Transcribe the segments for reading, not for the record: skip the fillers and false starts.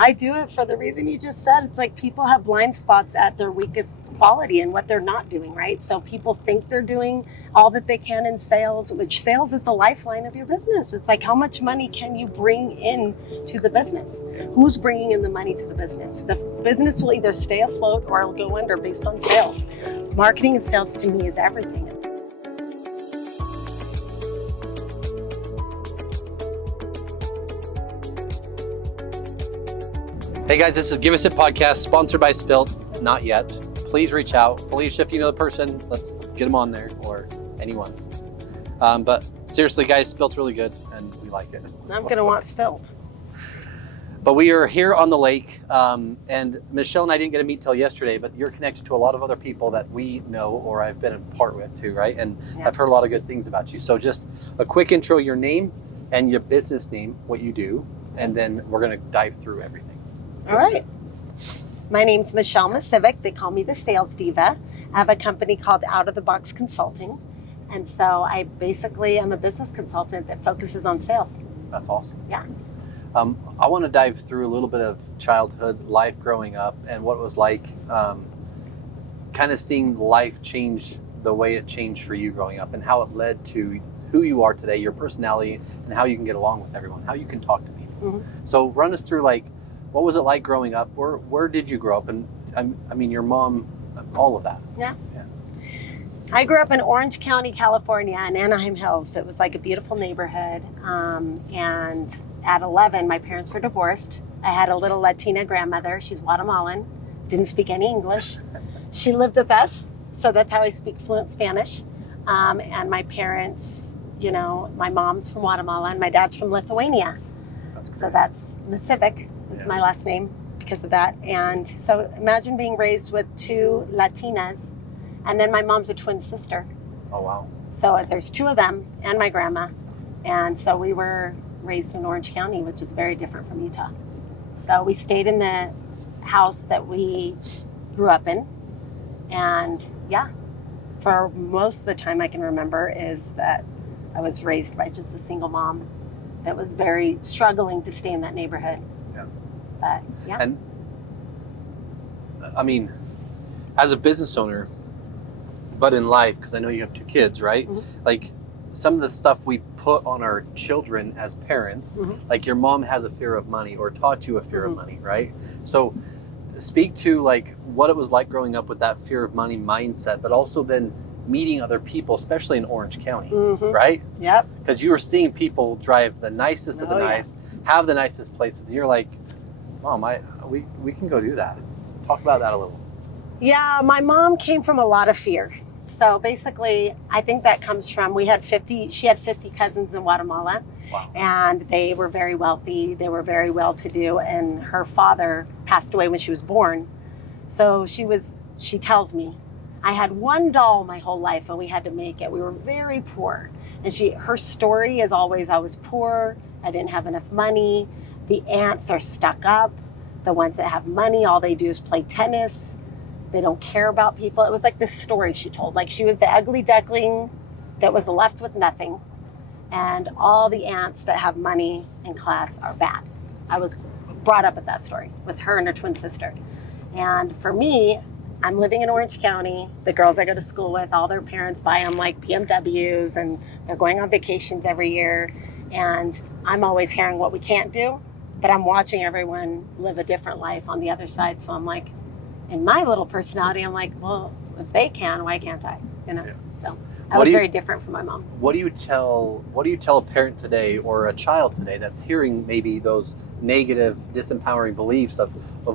I do it for the reason you just said. It's like people have blind spots at their weakest quality and what they're not doing, right? So people think they're doing all that they can in sales, which sales is the lifeline of your business. It's like, how much money can you bring in to the business? Who's bringing in the money to the business? The business will either stay afloat or it'll go under based on sales. Marketing and sales to me is everything. Hey guys, this is Give Us It podcast, sponsored by Spilt. Not yet. Please reach out. Felicia, if you know the person, let's get them on there, or anyone. But seriously, guys, Spilt's really good, and we like it. I'm going to want Spilt. But we are here on the lake, and Michelle and I didn't get to meet till yesterday, but you're connected to a lot of other people that we know, or I've been a part with too, right? And I've heard a lot of good things about you. So just a quick intro, your name and your business name, what you do, and then we're going to dive through everything. All right. My name's Michelle Macievic. They call me the Sales Diva. I have a company called Out of the Box Consulting. And so I basically am a business consultant that focuses on sales. That's awesome. Yeah. I want to dive through a little bit of childhood life growing up and what it was like kind of seeing life change the way it changed for you growing up and how it led to who you are today, your personality, and how you can get along with everyone, how you can talk to people. Mm-hmm. So run us through, like, what was it like growing up? Where did you grow up? And I mean, your mom, all of that. Yeah. I grew up in Orange County, California, in Anaheim Hills. It was like a beautiful neighborhood. And at 11, my parents were divorced. I had a little Latina grandmother. She's Guatemalan, didn't speak any English. She lived with us, so that's how I speak fluent Spanish. And my parents, you know, my mom's from Guatemala and my dad's from Lithuania. That's great. So that's Macievic. It's my last name because of that. And so imagine being raised with two Latinas, and then my mom's a twin sister. Oh, wow. So there's two of them and my grandma. And so we were raised in Orange County, which is very different from Utah. So we stayed in the house that we grew up in. And yeah, for most of the time I can remember is that I was raised by just a single mom that was very struggling to stay in that neighborhood. But yeah. And I mean, as a business owner, but in life, because I know you have two kids, right? Mm-hmm. Like some of the stuff we put on our children as parents, Mm-hmm. like your mom has a fear of money or taught you a fear Mm-hmm. of money, right? So speak to like what it was like growing up with that fear of money mindset, but also then meeting other people, especially in Orange County, Mm-hmm. right? Yep. Because you were seeing people drive the nicest of the nice, have the nicest places, and you're like, Mom, we can go do that. Talk about that a little. Yeah, my mom came from a lot of fear. So basically, I think that comes from, she had 50 cousins in Guatemala. Wow. And they were very wealthy. They were very well-to-do. And her father passed away when she was born. So she tells me, I had one doll my whole life and we had to make it. We were very poor. And her story is always, I was poor. I didn't have enough money. The aunts are stuck up. The ones that have money, all they do is play tennis. They don't care about people. It was like this story she told. Like she was the ugly duckling that was left with nothing. And all the aunts that have money in class are bad. I was brought up with that story with her and her twin sister. And for me, I'm living in Orange County. The girls I go to school with, all their parents buy them like BMWs and they're going on vacations every year. And I'm always hearing what we can't do. But I'm watching everyone live a different life on the other side. So I'm like, in my little personality, I'm like, well, if they can, why can't I? You know. Yeah. So I was very different from my mom. What do you tell a parent today or a child today that's hearing maybe those negative, disempowering beliefs of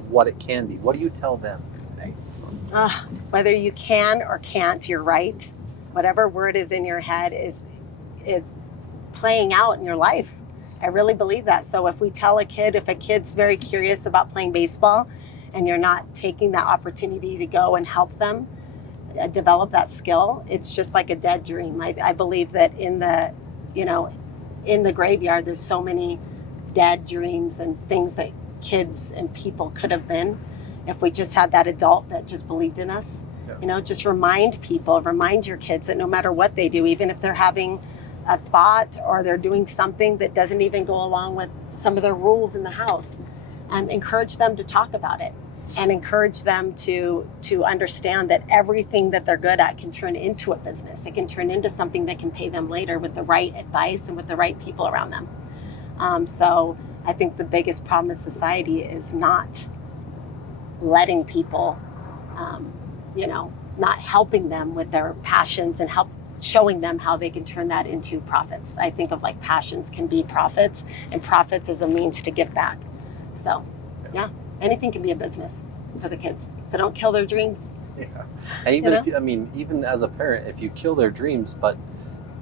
what it can be? What do you tell them today? Whether you can or can't, you're right. Whatever word is in your head is playing out in your life. I really believe that. So if a kid's very curious about playing baseball and you're not taking that opportunity to go and help them develop that skill, it's just like a dead dream. I believe that in the graveyard, there's so many dead dreams and things that kids and people could have been if we just had that adult that just believed in us. Yeah. Just remind your kids that no matter what they do, even if they're having a thought or they're doing something that doesn't even go along with some of the rules in the house, encourage them to talk about it, and encourage them to understand that everything that they're good at can turn into a business. It can turn into something that can pay them later with the right advice and with the right people around them. So I think the biggest problem in society is not letting people, not helping them with their passions and showing them how they can turn that into profits. I think of like passions can be profits, and profits as a means to give back. So, yeah, anything can be a business for the kids. So don't kill their dreams. Yeah, and even even as a parent, if you kill their dreams, but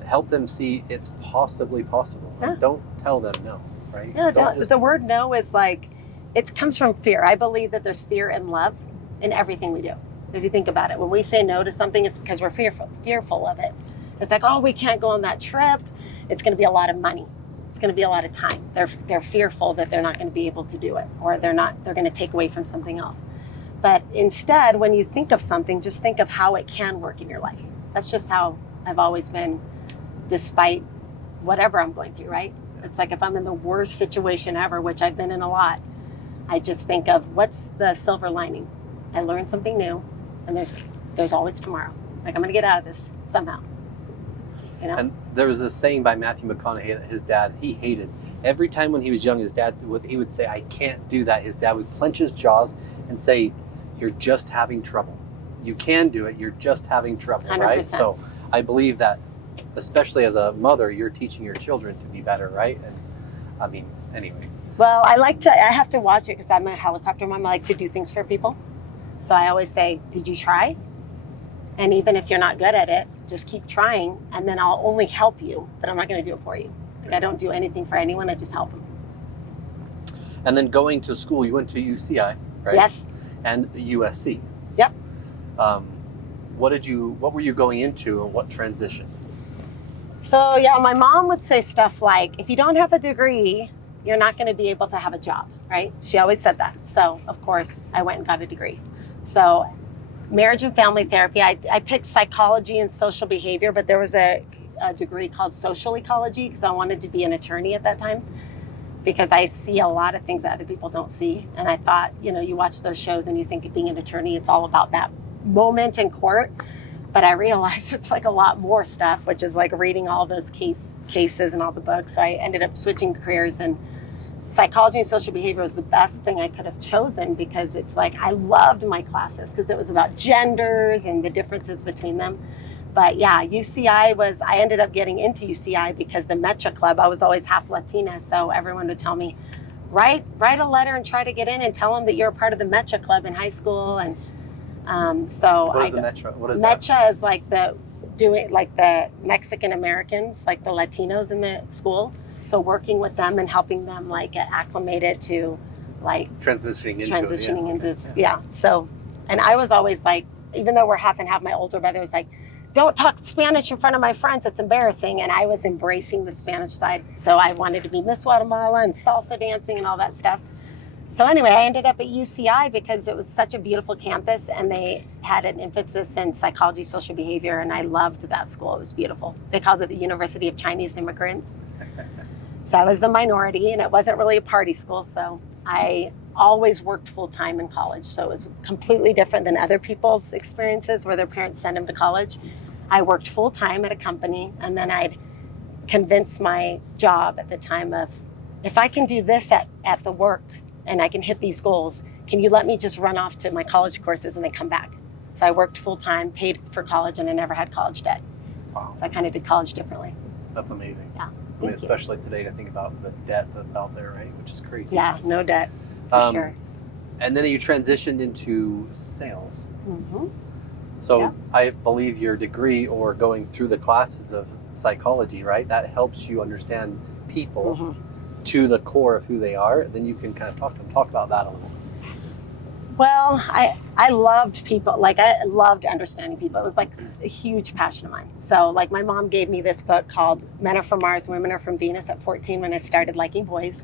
help them see it's possibly possible. Yeah. Don't tell them no, right? Yeah, the word no is like, it comes from fear. I believe that there's fear and love in everything we do. If you think about it, when we say no to something, it's because we're fearful of it. It's like, oh, we can't go on that trip. It's going to be a lot of money. It's going to be a lot of time. They're fearful that they're not going to be able to do it, or they're going to take away from something else. But instead, when you think of something, just think of how it can work in your life. That's just how I've always been, despite whatever I'm going through, right? It's like if I'm in the worst situation ever, which I've been in a lot, I just think of what's the silver lining. I learned something new, and there's always tomorrow. Like, I'm going to get out of this somehow. And there was this saying by Matthew McConaughey that his dad, he hated. Every time when he was young, he would say, I can't do that. His dad would clench his jaws and say, you're just having trouble. You can do it. You're just having trouble, 100%. Right? So I believe that, especially as a mother, you're teaching your children to be better, right? And anyway. Well, I have to watch it because I'm a helicopter mom. I like to do things for people. So I always say, did you try? And even if you're not good at it, just keep trying, and then I'll only help you, but I'm not going to do it for you. Like, I don't do anything for anyone. I just help them. And then going to school, you went to UCI, right? Yes. And USC. Yep. What were you going into, and what transition? So yeah, my mom would say stuff like, if you don't have a degree, you're not going to be able to have a job, right? She always said that. So of course I went and got a degree. So marriage and family therapy, I picked psychology and social behavior, but there was a degree called social ecology because I wanted to be an attorney at that time, because I see a lot of things that other people don't see. And I thought, you watch those shows and you think of being an attorney, it's all about that moment in court. But I realized it's like a lot more stuff, which is like reading all those cases and all the books. So I ended up switching careers, and psychology and social behavior was the best thing I could have chosen, because it's like I loved my classes because it was about genders and the differences between them. But yeah, I ended up getting into UCI because the Mecha Club, I was always half Latina, so everyone would tell me, write a letter and try to get in and tell them that you're a part of the Mecha Club in high school. And what is the Mecha? What is Mecha that? is like the Mexican Americans, like the Latinos in the school. So working with them and helping them like get acclimated to like transitioning into yeah. So, and I was always like, even though we're half and half, my older brother was like, don't talk Spanish in front of my friends, it's embarrassing. And I was embracing the Spanish side. So I wanted to be Miss Guatemala and salsa dancing and all that stuff. So anyway, I ended up at UCI because it was such a beautiful campus, and they had an emphasis in psychology, social behavior, and I loved that school. It was beautiful. They called it the University of Chinese Immigrants. So I was the minority, and it wasn't really a party school, so I always worked full-time in college. So it was completely different than other people's experiences where their parents sent them to college. I worked full-time at a company, and then I'd convince my job at the time of, if I can do this at the work and I can hit these goals, can you let me just run off to my college courses and then come back? So I worked full-time, paid for college, and I never had college debt. Wow. So I kind of did college differently. That's amazing. Yeah. Especially today, to think about the debt that's out there, right? Which is crazy. Yeah, no debt, for sure. And then you transitioned into sales. Mm-hmm. So yeah. I believe your degree, or going through the classes of psychology, right? That helps you understand people Mm-hmm. to the core of who they are. Then you can kind of talk to them. Talk about that a little. Well, I loved people. Like, I loved understanding people. It was like a huge passion of mine. So like my mom gave me this book called Men Are From Mars, Women Are From Venus at 14 when I started liking boys.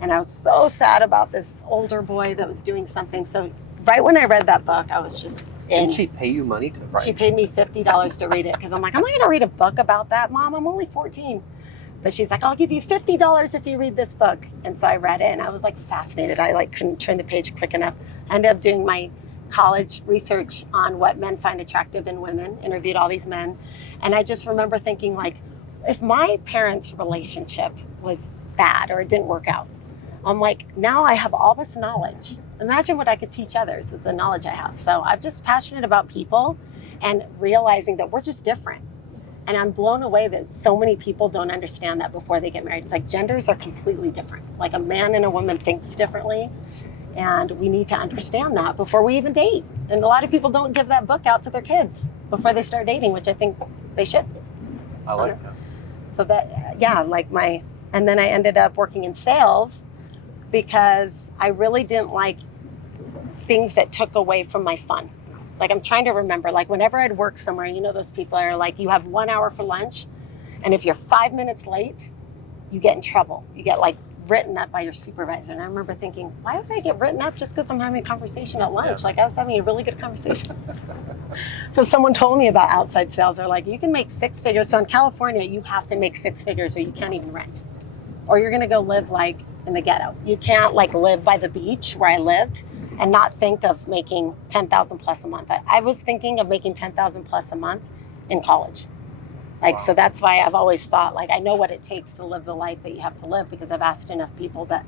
And I was so sad about this older boy that was doing something. So right when I read that book, I was just in. Didn't she pay you money to write? She paid me $50 to read it because I'm like, I'm not going to read a book about that, Mom. I'm only 14. But she's like, I'll give you $50 if you read this book. And so I read it and I was like fascinated. I like couldn't turn the page quick enough. I ended up doing my college research on what men find attractive in women, interviewed all these men. And I just remember thinking, like, if my parents' relationship was bad or it didn't work out, I'm like, now I have all this knowledge. Imagine what I could teach others with the knowledge I have. So I'm just passionate about people and realizing that we're just different. And I'm blown away that so many people don't understand that before they get married. It's like genders are completely different. Like a man and a woman thinks differently. And we need to understand that before we even date. And a lot of people don't give that book out to their kids before they start dating, which I think they should. I like that. So that, yeah, like and then I ended up working in sales because I really didn't like things that took away from my fun. Like I'm trying to remember, like whenever I'd work somewhere, you know, those people are like, you have 1 hour for lunch. And if you're 5 minutes late, you get in trouble. You get like written up by your supervisor. And I remember thinking, why would I get written up just because I'm having a conversation at lunch? Yeah. Like I was having a really good conversation. So someone told me about outside sales. They're like, you can make 6 figures. So in California, you have to make 6 figures or you can't even rent. Or you're going to go live like in the ghetto. You can't like live by the beach where I lived and not think of making 10,000 plus a month. I was thinking of making 10,000 plus a month in college. Like, wow. So that's why I've always thought, like, I know what it takes to live the life that you have to live because I've asked enough people. But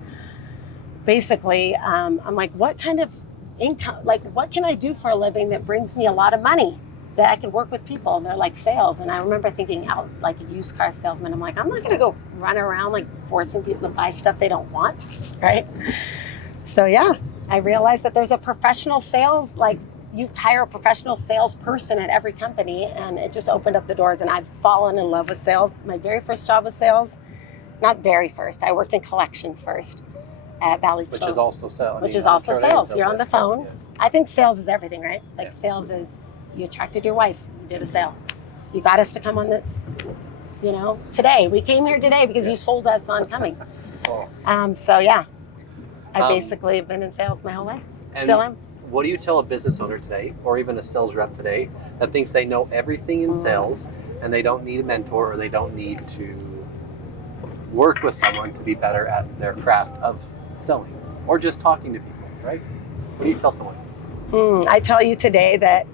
basically, I'm like, what kind of income, like, what can I do for a living that brings me a lot of money that I can work with people? And they're like sales. And I remember thinking I was like a used car salesman. I'm like, I'm not going to go run around like forcing people to buy stuff they don't want, right? So yeah, I realized that there's a professional sales, like you hire a professional salesperson at every company, and it just opened up the doors. And I've fallen in love with sales. My very first job was sales. Not very first. I worked in collections first at Valley's Which is also sales. Which is also sales. You're on the phone. Yes. I think sales is everything, right? Like sales is, you attracted your wife, you did a sale. You got us to come on this, you know, today. We came here today because you sold us on coming. So yeah, I basically have been in sales my whole life. Still am. What do you tell a business owner today, or even a sales rep today, that thinks they know everything in sales and they don't need a mentor or they don't need to work with someone to be better at their craft of selling or just talking to people, right? What do you tell someone? I tell you today that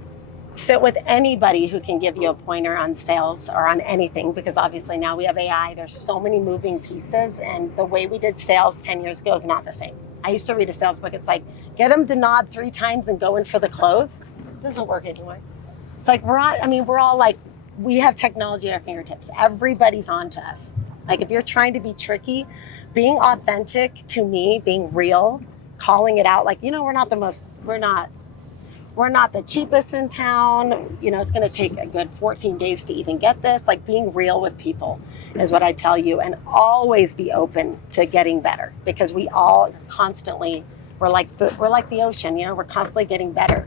sit with anybody who can give you a pointer on sales or on anything, because obviously now we have AI. There's so many moving pieces, and the way we did sales 10 years ago is not the same. I used to read a sales book. It's like, get them to nod 3 times and go in for the close. It doesn't work anymore. It's like, we're all like, we have technology at our fingertips. Everybody's on to us. Like if you're trying to be tricky, being authentic to me, being real, calling it out, like, you know, we're not the cheapest in town. You know, it's going to take a good 14 days to even get this. Like being real with people is what I tell you, and always be open to getting better, because we all constantly, we're like the ocean, you know, we're constantly getting better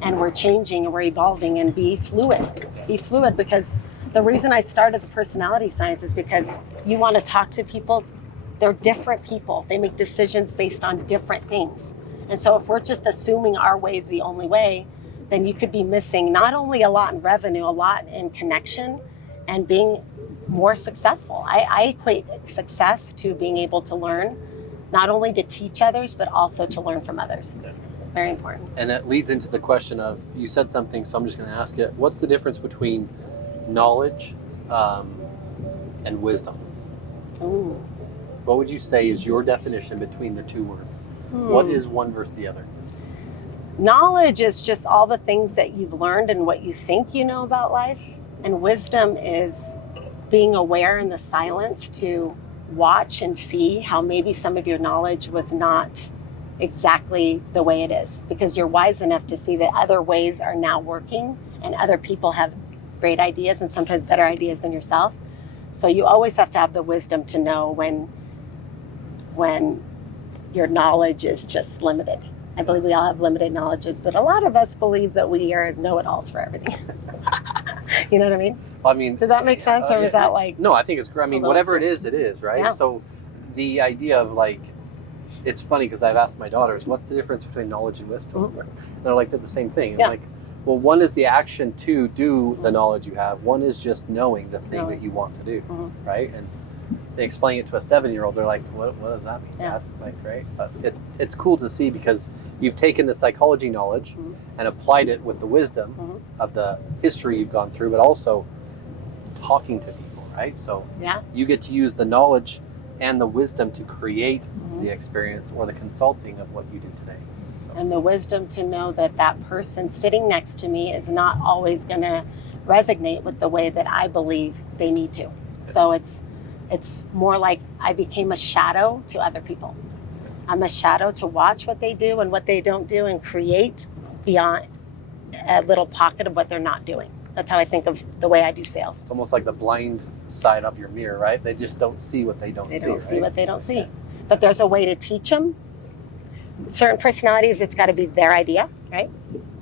and we're changing and we're evolving. And be fluid, because the reason I started the personality science is because you want to talk to people. They're different people. They make decisions based on different things. And so if we're just assuming our way is the only way, then you could be missing not only a lot in revenue, a lot in connection and being more successful. I equate success to being able to learn, not only to teach others, but also to learn from others. It's very important. And that leads into the question of, you said something, so I'm just going to ask it. What's the difference between knowledge and wisdom? Ooh. What would you say is your definition between the two words? What is one versus the other? Knowledge is just all the things that you've learned and what you think you know about life. And wisdom is being aware in the silence to watch and see how maybe some of your knowledge was not exactly the way it is, because you're wise enough to see that other ways are now working and other people have great ideas and sometimes better ideas than yourself. So you always have to have the wisdom to know when your knowledge is just limited. I believe we all have limited knowledges, but a lot of us believe that we are know-it-alls for everything. You know what I mean? Well, I mean, did that make sense, or was that like? No, I think it's great. I mean, whatever it is, right? Yeah. So the idea of like, it's funny because I've asked my daughters, what's the difference between knowledge and wisdom? And they're like, they're the same thing. And I'm like, well, one is the action to do the knowledge you have. One is just knowing the thing that you want to do, right? And they explain it to a 7-year-old, they're like, what does that mean, Dad? Like, right? But it's cool to see because you've taken the psychology knowledge and applied it with the wisdom of the history you've gone through, but also talking to people, right? So you get to use the knowledge and the wisdom to create the experience or the consulting of what you do today. So. And the wisdom to know that that person sitting next to me is not always going to resonate with the way that I believe they need to. So it's more like I became a shadow to other people. I'm a shadow to watch what they do and what they don't do and create beyond a little pocket of what they're not doing. That's how I think of the way I do sales. It's almost like the blind side of your mirror, right? They just don't see what they don't see. They don't see right? what they don't see. But there's a way to teach them. Certain personalities, it's got to be their idea, right?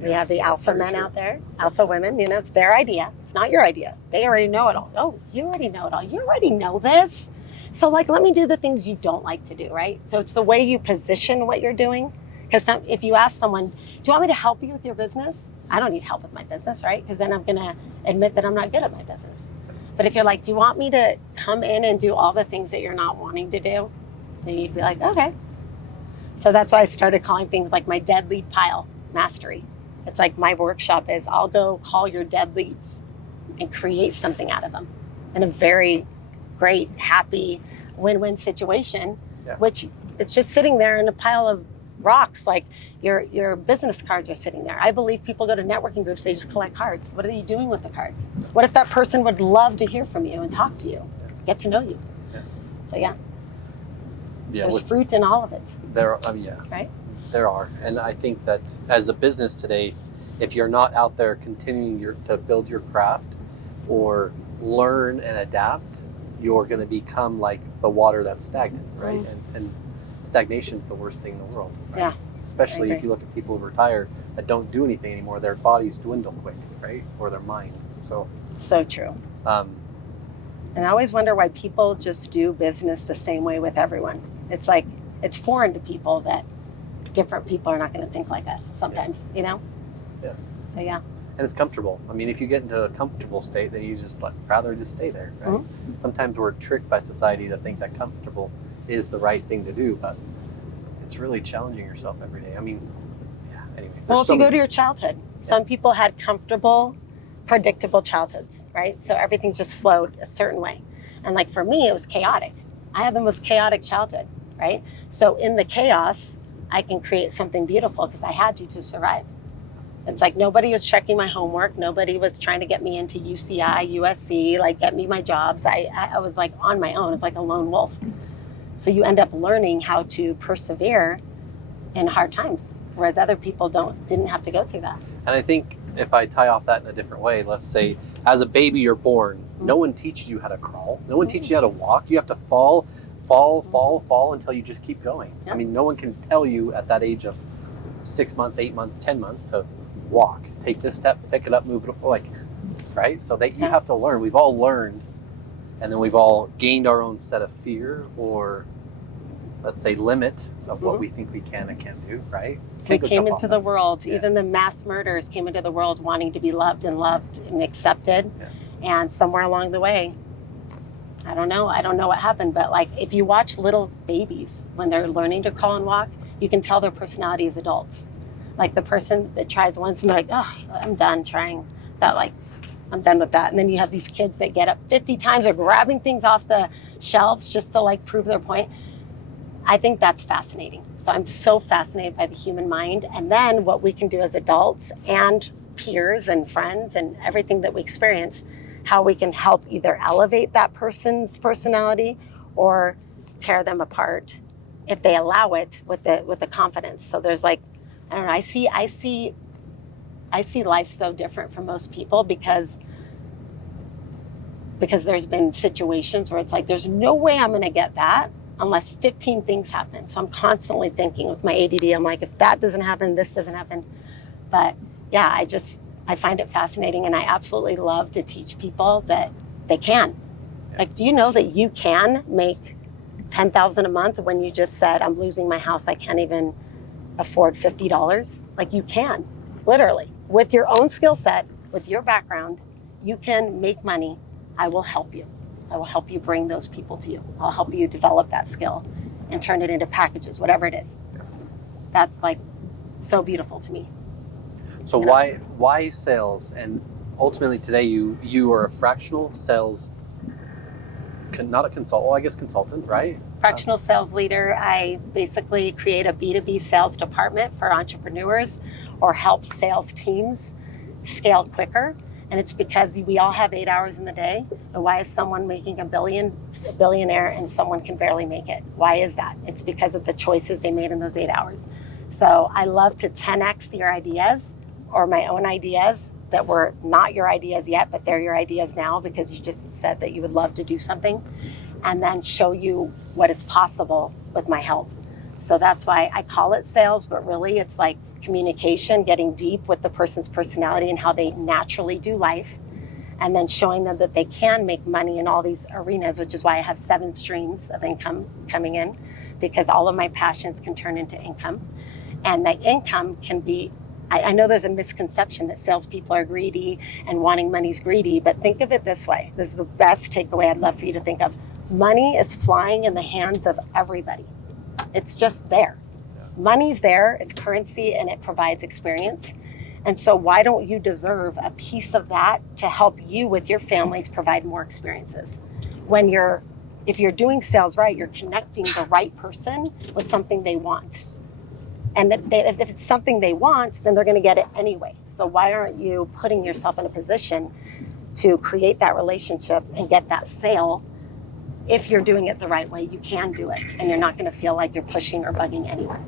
We have the alpha men out there, alpha women, you know, it's their idea. It's not your idea. They already know it all. Oh, you already know it all. You already know this. So like, let me do the things you don't like to do, right? So it's the way you position what you're doing. Because if you ask someone, do you want me to help you with your business? I don't need help with my business, right? Because then I'm going to admit that I'm not good at my business. But if you're like, do you want me to come in and do all the things that you're not wanting to do? Then you'd be like, okay. So that's why I started calling things like my dead lead pile mastery. It's like my workshop is I'll go call your dead leads and create something out of them in a very great, happy, win-win situation, which it's just sitting there in a pile of rocks. Like your business cards are sitting there. I believe people go to networking groups, they just collect cards. What are you doing with the cards? What if that person would love to hear from you and talk to you, get to know you? So there's fruit in all of it. Right? There are. And I think that as a business today, if you're not out there continuing to build your craft or learn and adapt, you're going to become like the water that's stagnant, right? And stagnation is the worst thing in the world. Right? Yeah. Especially if you look at people who retire that don't do anything anymore, their bodies dwindle quick, right? Or their mind. So true. And I always wonder why people just do business the same way with everyone. It's like, it's foreign to people that different people are not going to think like us sometimes, you know? Yeah. So, And it's comfortable. I mean, if you get into a comfortable state, then you just rather just stay there, right? Sometimes we're tricked by society to think that comfortable is the right thing to do, but it's really challenging yourself every day. I mean, anyway. Well, if you go to your childhood, some people had comfortable, predictable childhoods, right? So everything just flowed a certain way. And like for me, it was chaotic. I had the most chaotic childhood, right? So in the chaos, I can create something beautiful because I had to survive. It's like nobody was checking my homework. Nobody was trying to get me into UCI, USC, like get me my jobs. I was like on my own. It's like a lone wolf. So you end up learning how to persevere in hard times, whereas other people didn't have to go through that. And I think if I tie off that in a different way, let's say as a baby you're born, no one teaches you how to crawl. No one teaches you how to walk. You have to fall until you just keep going. I mean, no one can tell you at that age of 6 months, 8 months, 10 months to walk. Take this step, pick it up, move it, right? So you have to learn. We've all learned, and then we've all gained our own set of fear or, let's say, limit of what we think we can and can't do, right? We came into the world, even the mass murderers came into the world wanting to be loved and accepted. And somewhere along the way, I don't know what happened, but like if you watch little babies when they're learning to crawl and walk, you can tell their personality as adults. Like the person that tries once and they're like, oh, I'm done trying that, like, I'm done with that. And then you have these kids that get up 50 times or grabbing things off the shelves just to like prove their point. I think that's fascinating. So I'm so fascinated by the human mind. And then what we can do as adults and peers and friends and everything that we experience, how we can help either elevate that person's personality or tear them apart if they allow it with the confidence. So there's like, I don't know, I see life so different from most people because there's been situations where it's like, there's no way I'm going to get that unless 15 things happen. So I'm constantly thinking with my ADD, I'm like, if that doesn't happen, this doesn't happen. But yeah, I find it fascinating, and I absolutely love to teach people that they can. Like, do you know that you can make $10,000 a month when you just said, I'm losing my house, I can't even afford $50? Like, you can, literally, with your own skill set, with your background, you can make money. I will help you. I will help you bring those people to you. I'll help you develop that skill and turn it into packages, whatever it is. That's like so beautiful to me. So why sales? And ultimately today you are a fractional sales, not a consultant, well, I guess consultant, right? Fractional sales leader. I basically create a B2B sales department for entrepreneurs or help sales teams scale quicker. And it's because we all have 8 hours in the day. And why is someone making a billionaire and someone can barely make it? Why is that? It's because of the choices they made in those 8 hours. So I love to 10x your ideas or my own ideas that were not your ideas yet, but they're your ideas now because you just said that you would love to do something, and then show you what is possible with my help. So that's why I call it sales, but really it's like communication, getting deep with the person's personality and how they naturally do life, and then showing them that they can make money in all these arenas, which is why I have 7 streams of income coming in, because all of my passions can turn into income. And that income can be, I know there's a misconception that salespeople are greedy and wanting money's greedy, but think of it this way. This is the best takeaway I'd love for you to think of. Money is flying in the hands of everybody. It's just there. Money's there, it's currency, and it provides experience. And so why don't you deserve a piece of that to help you with your families provide more experiences? If you're doing sales right, you're connecting the right person with something they want. And if it's something they want, then they're going to get it anyway. So why aren't you putting yourself in a position to create that relationship and get that sale? If you're doing it the right way, you can do it, and you're not going to feel like you're pushing or bugging anyone.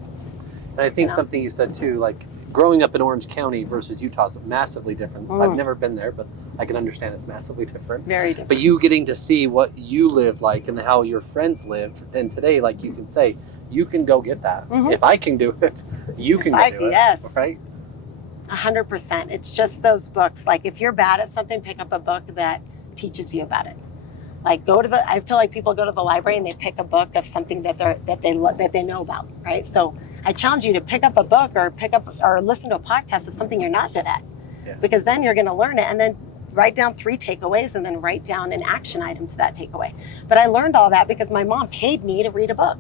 And I think something you said too, like growing up in Orange County versus Utah is massively different. I've never been there, but I can understand it's massively different. Very different. But you getting to see what you live like and how your friends lived, and today, like you can say, you can go get that. If I can do it, you can go do it. Yes. Right? 100%. It's just those books. Like if you're bad at something, pick up a book that teaches you about it. Like I feel like people go to the library and they pick a book of something that they know about, right? So I challenge you to pick up a book or listen to a podcast of something you're not good at, because then you're going to learn it, and then write down 3 takeaways and then write down an action item to that takeaway. But I learned all that because my mom paid me to read a book.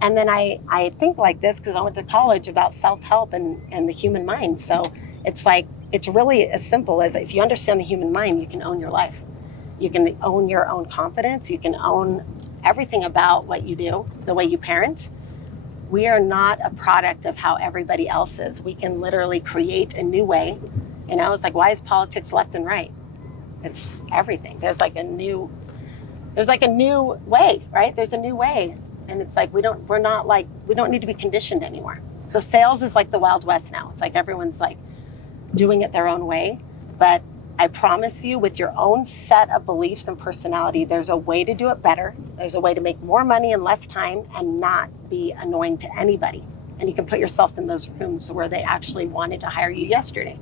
And then I think like this because I went to college about self-help and the human mind. So it's like, it's really as simple as if you understand the human mind, you can own your life. You can own your own confidence. You can own everything about what you do, the way you parent. We are not a product of how everybody else is. We can literally create a new way. You know, it's like, why is politics left and right? It's everything. There's like a new way, right? There's a new way. And it's like, we don't need to be conditioned anymore. So sales is like the Wild West now. It's like everyone's like doing it their own way. But I promise you, with your own set of beliefs and personality, there's a way to do it better. There's a way to make more money in less time and not be annoying to anybody. And you can put yourself in those rooms where they actually wanted to hire you yesterday.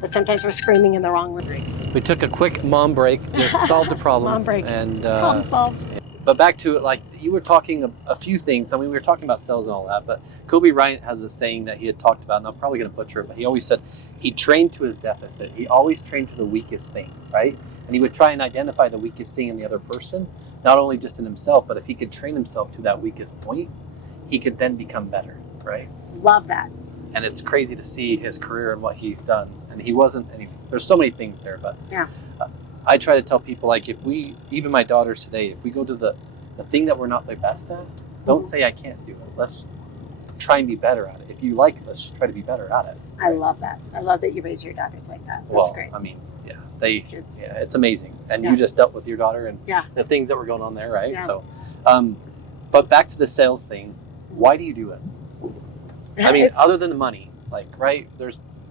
But sometimes we're screaming in the wrong room. We took a quick mom break, just solved the problem. Mom break. And, problem solved. But back to it, like you were talking a few things. I mean, we were talking about sales and all that, but Kobe Bryant has a saying that he had talked about, and I'm probably going to butcher it, but he always said he trained to his deficit. He always trained to the weakest thing, right? And he would try and identify the weakest thing in the other person, not only just in himself, but if he could train himself to that weakest point, he could then become better, right? Love that. And it's crazy to see his career and what he's done. And he wasn't there's so many things there, but yeah. I try to tell people, like, even my daughters today, if we go to the thing that we're not the best at, don't say I can't do it. Let's try and be better at it. If you like it, let's just try to be better at it. I love that. I love that you raise your daughters like that. That's great. I mean, it's amazing. And you just dealt with your daughter and the things that were going on there, right? Yeah. So, but back to the sales thing, why do you do it? I mean, other than the money, like, right?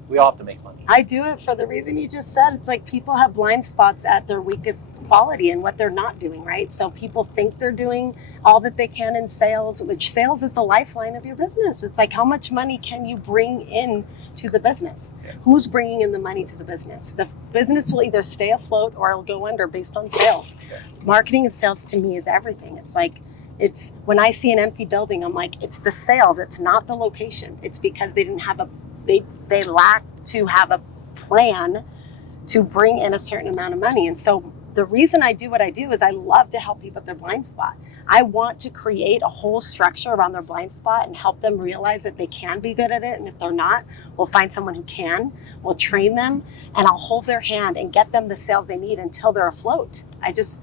We all have to make money. I do it for the reason you just said. It's like people have blind spots at their weakest quality and what they're not doing, right? So people think they're doing all that they can in sales, which sales is the lifeline of your business. It's like, how much money can you bring in to the business? Yeah. Who's bringing in the money to the business? The business will either stay afloat or it'll go under based on sales. Yeah. Marketing and sales to me is everything. It's like, when I see an empty building, I'm like, it's the sales. It's not the location. It's because they didn't have they lack to have a plan to bring in a certain amount of money. And so the reason I do what I do is I love to help people with their blind spot. I want to create a whole structure around their blind spot and help them realize that they can be good at it. And if they're not, we'll find someone who can, we'll train them, and I'll hold their hand and get them the sales they need until they're afloat. I just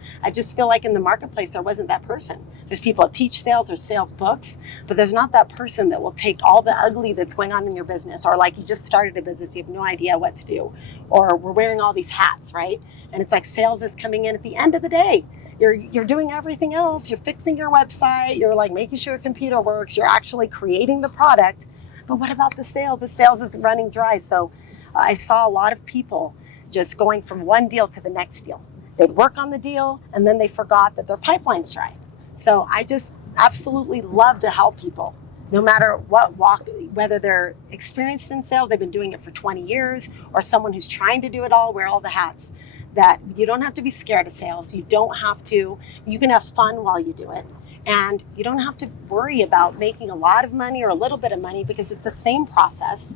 feel like in the marketplace, there wasn't that person. There's people that teach sales, there's sales books, but there's not that person that will take all the ugly that's going on in your business, or like you just started a business, you have no idea what to do, or we're wearing all these hats, right? And it's like sales is coming in at the end of the day. You're doing everything else. You're fixing your website. You're like making sure your computer works. You're actually creating the product. But what about the sales? The sales is running dry. So I saw a lot of people just going from one deal to the next deal. They'd work on the deal and then they forgot that their pipeline's dry. So I just absolutely love to help people, no matter what walk, whether they're experienced in sales, they've been doing it for 20 years, or someone who's trying to do it all, wear all the hats. That you don't have to be scared of sales. You don't have to, you can have fun while you do it. And you don't have to worry about making a lot of money or a little bit of money, because it's the same process.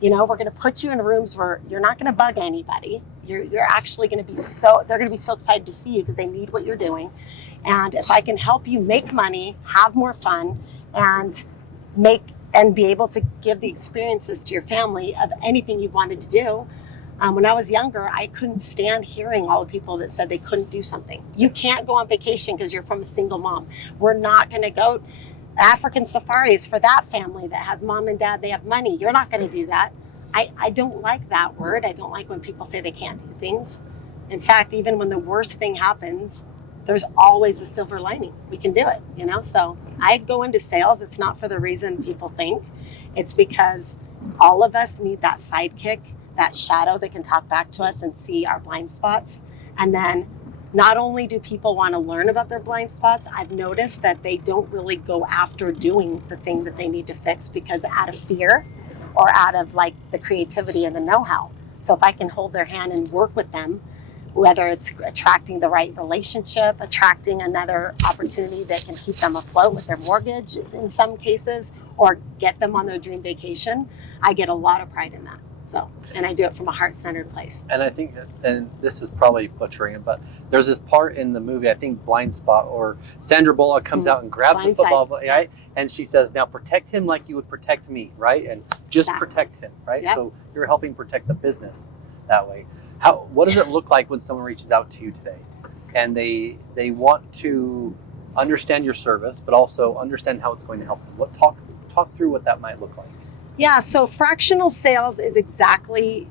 You know, we're going to put you in rooms where you're not going to bug anybody. You're actually going to be they're going to be so excited to see you because they need what you're doing. And if I can help you make money, have more fun, and be able to give the experiences to your family of anything you wanted to do. When I was younger, I couldn't stand hearing all the people that said they couldn't do something. You can't go on vacation because you're from a single mom. We're not going to go African safaris for that family that has mom and dad, they have money. You're not going to do that. I don't like that word. I don't like when people say they can't do things. In fact, even when the worst thing happens, there's always a silver lining. We can do it, you know? So I go into sales. It's not for the reason people think. It's because all of us need that sidekick, that shadow that can talk back to us and see our blind spots. And then not only do people want to learn about their blind spots, I've noticed that they don't really go after doing the thing that they need to fix because out of fear or out of like the creativity and the know-how. So if I can hold their hand and work with them, whether it's attracting the right relationship, attracting another opportunity that can keep them afloat with their mortgage in some cases, or get them on their dream vacation, I get a lot of pride in that. So, and I do it from a heart-centered place. And I think, and this is probably butchering it, but there's this part in the movie, I think Blind Spot, or Sandra Bullock comes out and grabs the football, right? And she says, now protect him like you would protect me, right? And just protect him, right? Yep. So you're helping protect the business that way. What does it look like when someone reaches out to you today and they want to understand your service, but also understand how it's going to help them? Talk through what that might look like. Yeah, so fractional sales is exactly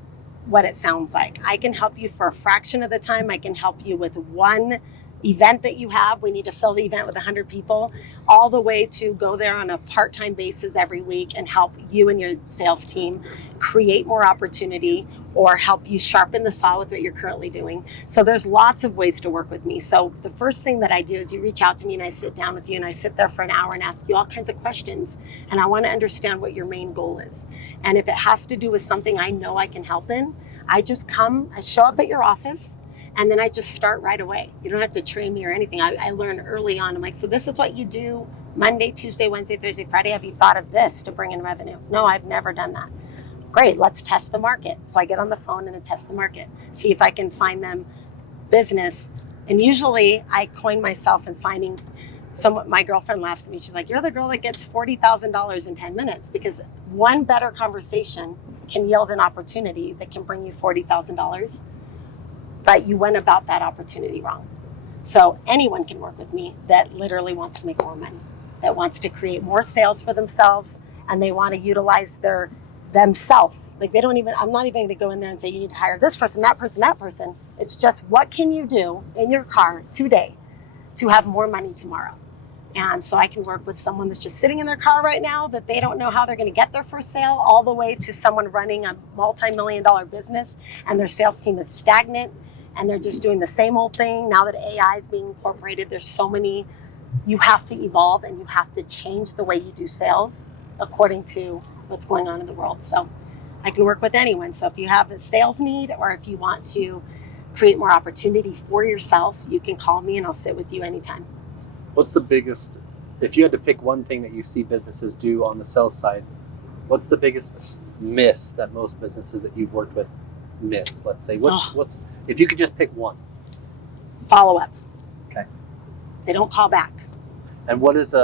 what it sounds like. I can help you for a fraction of the time. I can help you with one event that you have. We need to fill the event with 100 people, all the way to go there on a part-time basis every week and help you and your sales team create more opportunity or help you sharpen the saw with what you're currently doing. So there's lots of ways to work with me. So the first thing that I do is you reach out to me and I sit down with you and I sit there for an hour and ask you all kinds of questions. And I want to understand what your main goal is. And if it has to do with something I know I can help in, I show up at your office, and then I just start right away. You don't have to train me or anything. I learn early on. I'm like, so this is what you do Monday, Tuesday, Wednesday, Thursday, Friday. Have you thought of this to bring in revenue? No, I've never done that. Great, let's test the market. So I get on the phone and I test the market, see if I can find them business. And usually I coin myself in finding my girlfriend laughs at me. She's like, you're the girl that gets $40,000 in 10 minutes, because one better conversation can yield an opportunity that can bring you $40,000, but you went about that opportunity wrong. So anyone can work with me that literally wants to make more money, that wants to create more sales for themselves, and they want to utilize themselves. Like I'm not even going to go in there and say, you need to hire this person, that person, that person. It's just, what can you do in your car today to have more money tomorrow? And so I can work with someone that's just sitting in their car right now that they don't know how they're going to get their first sale, all the way to someone running a multi-million-dollar business and their sales team is stagnant and they're just doing the same old thing. Now that AI is being incorporated, there's so many, you have to evolve and you have to change the way you do sales according to what's going on in the world. So I can work with anyone. So if you have a sales need, or if you want to create more opportunity for yourself, you can call me and I'll sit with you anytime. What's the biggest, if you had to pick one thing that you see businesses do on the sales side, what's the biggest miss that most businesses that you've worked with miss? Let's say, what's if you could just pick one? follow up. Okay. They don't call back. And what is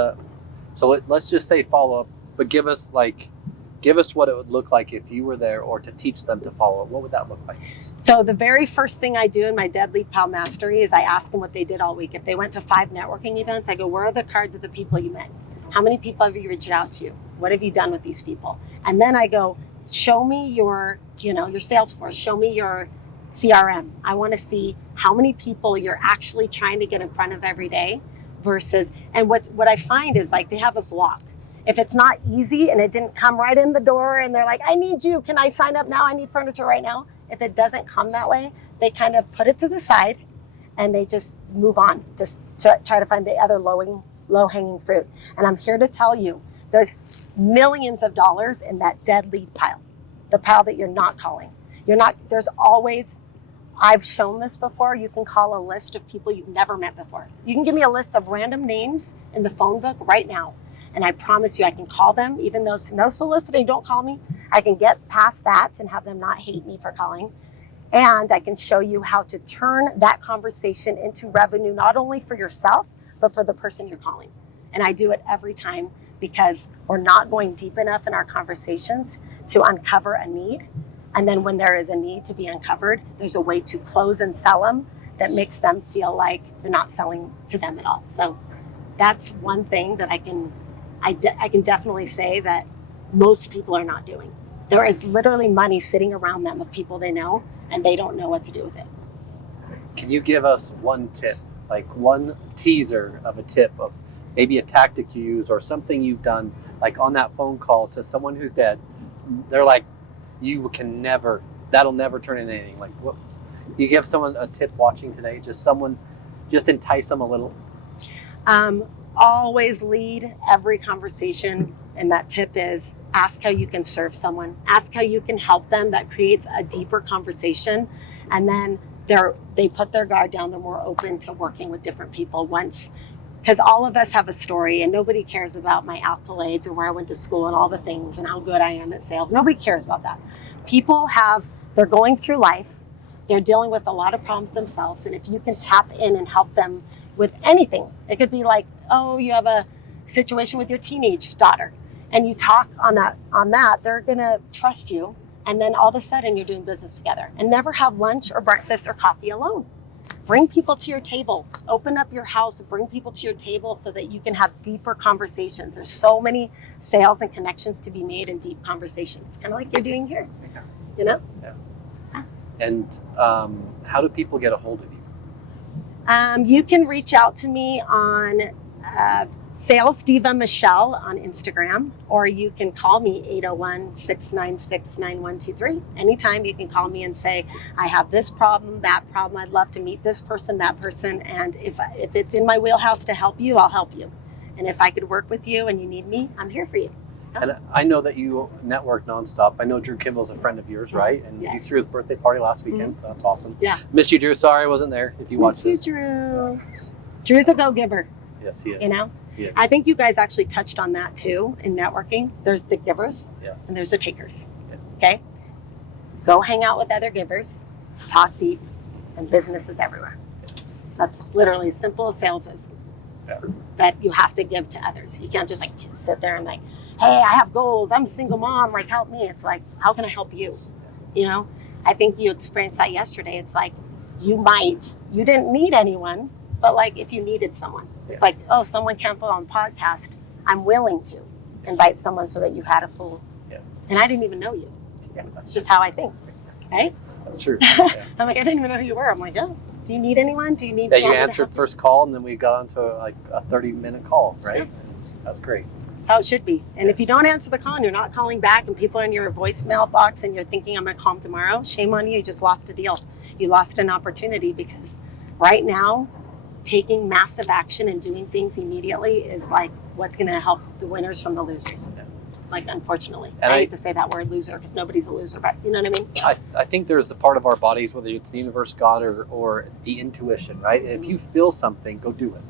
let's just say follow up, but give us what it would look like if you were there, or to teach them to follow up. What would that look like? So the very first thing I do in my Dead Lead Pal Mastery is I ask them what they did all week. If they went to 5 networking events, I go, where are the cards of the people you met? How many people have you reached out to? What have you done with these people? And then I go, show me your Salesforce, show me your CRM. I want to see how many people you're actually trying to get in front of every day versus, and what I find is like they have a block. If it's not easy and it didn't come right in the door and they're like, I need you, can I sign up now? I need furniture right now. If it doesn't come that way, they kind of put it to the side and they just move on, just to try to find the other low-hanging fruit. And I'm here to tell you, there's millions of dollars in that dead lead pile, the pile that you're not calling. There's always, I've shown this before, you can call a list of people you've never met before. You can give me a list of random names in the phone book right now. And I promise you, I can call them, even though no soliciting, don't call me. I can get past that and have them not hate me for calling. And I can show you how to turn that conversation into revenue, not only for yourself, but for the person you're calling. And I do it every time because we're not going deep enough in our conversations to uncover a need. And then when there is a need to be uncovered, there's a way to close and sell them that makes them feel like you're not selling to them at all. So that's one thing that I can definitely say that most people are not doing. There is literally money sitting around them of people they know, and they don't know what to do with it. Can you give us one tip, like one teaser of a tip of maybe a tactic you use or something you've done, like on that phone call to someone who's dead? They're like, that'll never turn into anything. Like, what? You give someone a tip watching today, just entice them a little? Always lead every conversation, and that tip is ask how you can serve someone, ask how you can help them. That creates a deeper conversation, and then they put their guard down. They're more open to working with different people because all of us have a story, and nobody cares about my accolades or where I went to school and all the things and how good I am at sales. Nobody cares about that. They're going through life, they're dealing with a lot of problems themselves, and if you can tap in and help them with anything, it could be like, oh, you have a situation with your teenage daughter, and you talk on that, they're gonna trust you, and then all of a sudden you're doing business together. And never have lunch or breakfast or coffee alone. Bring people to your table. Open up your house, bring people to your table so that you can have deeper conversations. There's so many sales and connections to be made in deep conversations, kind of like you're doing here. You know? Yeah. And how do people get a hold of you? You can reach out to me on Sales Diva Michelle on Instagram, or you can call me 801-696-9123. Anytime you can call me and say, I have this problem, that problem, I'd love to meet this person, that person, and if it's in my wheelhouse to help you, I'll help you. And if I could work with you and you need me, I'm here for you. And I know that you network nonstop. I know Drew Kimball's a friend of yours, right? And yes. You threw his birthday party last weekend. Mm-hmm. That's awesome. Yeah. Miss you, Drew. Sorry I wasn't there. If you watched this. Miss you, Drew. Drew's a go-giver. Yes, he is. You know? Yes. I think you guys actually touched on that too in networking. There's the givers, yes, and there's the takers. Yeah. Okay? Go hang out with other givers, talk deep, and business is everywhere. That's literally as simple as sales is. Yeah. But you have to give to others. You can't just like sit there and like, hey, I have goals, I'm a single mom, like help me. It's like, how can I help you? You know, I think you experienced that yesterday. It's like, you didn't need anyone, but like if you needed someone, it's like, oh, someone canceled on podcast, I'm willing to invite someone so that you had a full, and I didn't even know you. It's just how I think, right? That's true. Yeah. I'm like, I didn't even know who you were. I'm like, oh, do you need anyone? Do you need you answered first call, and then we got onto like a 30-minute call, right? Yeah. That's great. How it should be. And if you don't answer the call and you're not calling back and people are in your voicemail box and you're thinking I'm gonna call them tomorrow, shame on you. You just lost a deal. You lost an opportunity, because right now taking massive action and doing things immediately is like what's gonna help the winners from the losers. Yeah. Like, unfortunately. And I hate to say that word loser because nobody's a loser, but you know what I mean? I think there's a part of our bodies, whether it's the universe, God, or the intuition, right? And if you feel something, go do it.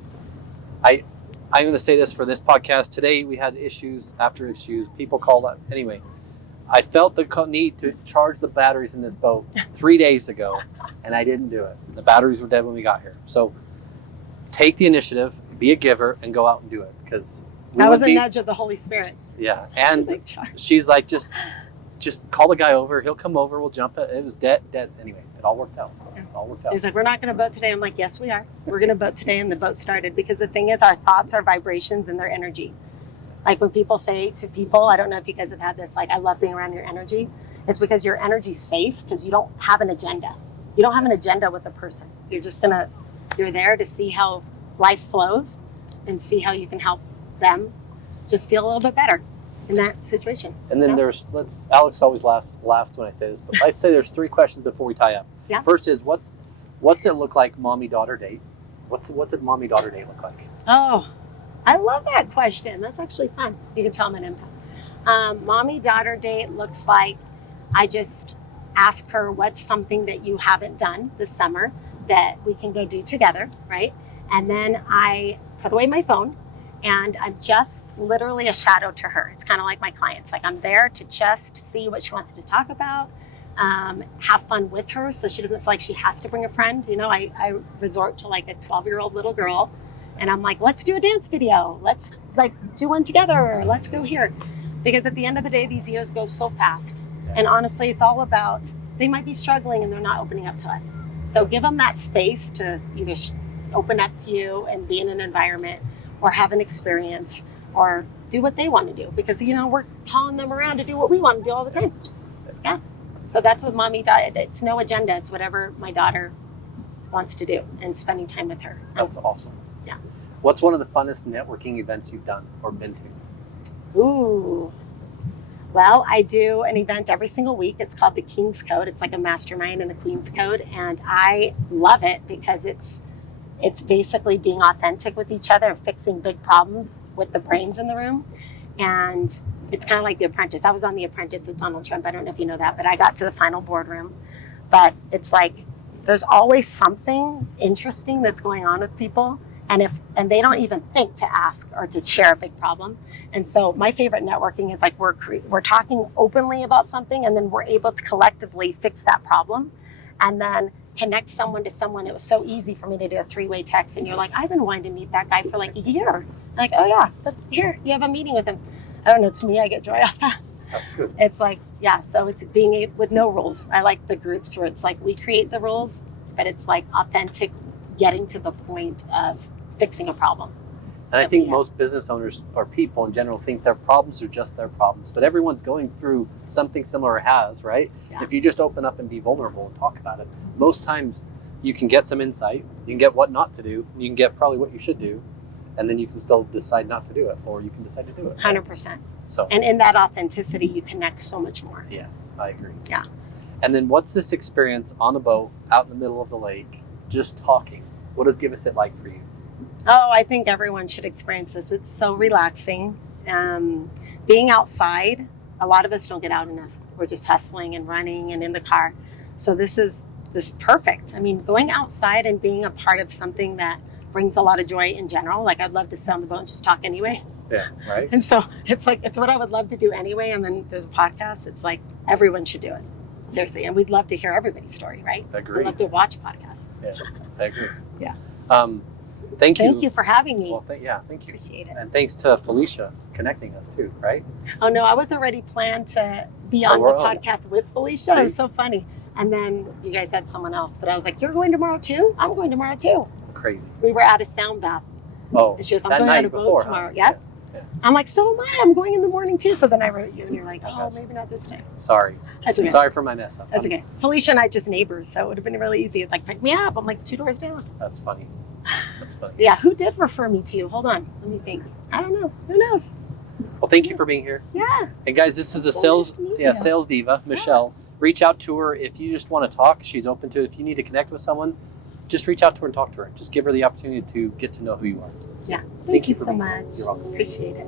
I'm going to say this for this podcast. Today we had issues after issues. People called up. Anyway, I felt the need to charge the batteries in this boat 3 days ago, and I didn't do it. The batteries were dead when we got here. So take the initiative, be a giver, and go out and do it. Because that was a nudge of the Holy Spirit. Yeah, and she's like, just call the guy over. He'll come over. We'll jump it. It was dead. Anyway, it all worked out. Yeah. It all worked out. He's like, we're not going to boat today. I'm like, yes, we are. We're going to boat today, and the boat started. Because the thing is, our thoughts are vibrations and their energy. Like when people say to people, I don't know if you guys have had this, like, I love being around your energy. It's because your energy's safe because you don't have an agenda. You don't have an agenda with a person. You're there to see how life flows and see how you can help them just feel a little bit better in that situation. And then Alex always laughs when I say this, but I'd say there's 3 questions before we tie up. Yeah. First is, what's it look like mommy-daughter date? What did mommy-daughter date look like? Oh, I love that question. That's actually fun. You can tell I'm an empath. Mommy-daughter date looks like I just ask her what's something that you haven't done this summer that we can go do together, right? And then I put away my phone and I'm just literally a shadow to her. It's kind of like my clients. Like I'm there to just see what she wants to talk about, have fun with her so she doesn't feel like she has to bring a friend. You know, I resort to like a 12-year-old little girl and I'm like, let's do a dance video. Let's like do one together. Let's go here. Because at the end of the day, these years go so fast. And honestly, it's all about, they might be struggling and they're not opening up to us. So give them that space to either open up to you and be in an environment or have an experience or do what they want to do. Because, you know, we're calling them around to do what we want to do all the time. Yeah. So that's what mommy does. It's no agenda. It's whatever my daughter wants to do and spending time with her. That's awesome. Yeah. What's one of the funnest networking events you've done or been to? Ooh. Well, I do an event every single week. It's called the King's Code. It's like a mastermind in the Queen's Code. And I love it because it's basically being authentic with each other, fixing big problems with the brains in the room. And it's kind of like The Apprentice. I was on The Apprentice with Donald Trump. I don't know if you know that, but I got to the final boardroom. But it's like there's always something interesting that's going on with people. And they don't even think to ask or to share a big problem. And so my favorite networking is like we're talking openly about something and then we're able to collectively fix that problem and then connect someone to someone. It was so easy for me to do a 3-way text and you're like, I've been wanting to meet that guy for like a year. I'm like, oh yeah, that's here. You have a meeting with him. I don't know, to me, I get joy off that. That's good. It's like, yeah, so it's being able, with no rules. I like the groups where it's like we create the rules, but it's like authentic, getting to the point of fixing a problem. And I think most business owners or people in general think their problems are just their problems, but everyone's going through something similar or has, right? Yeah. If you just open up and be vulnerable and talk about it, most times you can get some insight, you can get what not to do, you can get probably what you should do, and then you can still decide not to do it, or you can decide to do it. 100%. So, and in that authenticity, you connect so much more. Yes, I agree. Yeah. And then what's this experience on the boat, out in the middle of the lake, just talking? What does Give Us It like for you? Oh, I think everyone should experience this. It's so relaxing. Being outside, a lot of us don't get out enough. We're just hustling and running and in the car. So this is perfect. I mean, going outside and being a part of something that brings a lot of joy in general. Like I'd love to sit on the boat and just talk anyway. Yeah, right. And so it's like, it's what I would love to do anyway. And then there's a podcast. It's like everyone should do it. Seriously. And we'd love to hear everybody's story, right? I agree. We'd love to watch podcasts. Yeah, I agree. Yeah. Thank you. Thank you for having me. Well, thank you. Appreciate it. And thanks to Felicia connecting us too, right? Oh no, I was already planned to be on the podcast with Felicia. It was so funny. And then you guys had someone else, but I was like, you're going tomorrow too? I'm going tomorrow too. Crazy. We were at a sound bath. Oh, and she goes, I'm going on a boat tomorrow. Huh? Yeah. I'm like, so am I. I'm going in the morning too. So then I wrote you and you're like, oh, maybe not this day. Sorry. That's okay. Sorry for my mess up. That's okay. Felicia and I just neighbors, so it would have been really easy. It's like, pick me up. I'm like 2 doors down. That's funny. That's funny. Yeah, who did refer me to you? Hold on. Let me think. I don't know. Who knows? Well, thank you for being here. Yeah. And guys, this is the Sales Diva, Michelle. Yeah. Reach out to her if you just want to talk. She's open to it. If you need to connect with someone, just reach out to her and talk to her. Just give her the opportunity to get to know who you are. Yeah. Thank you so much. You're welcome. Appreciate it.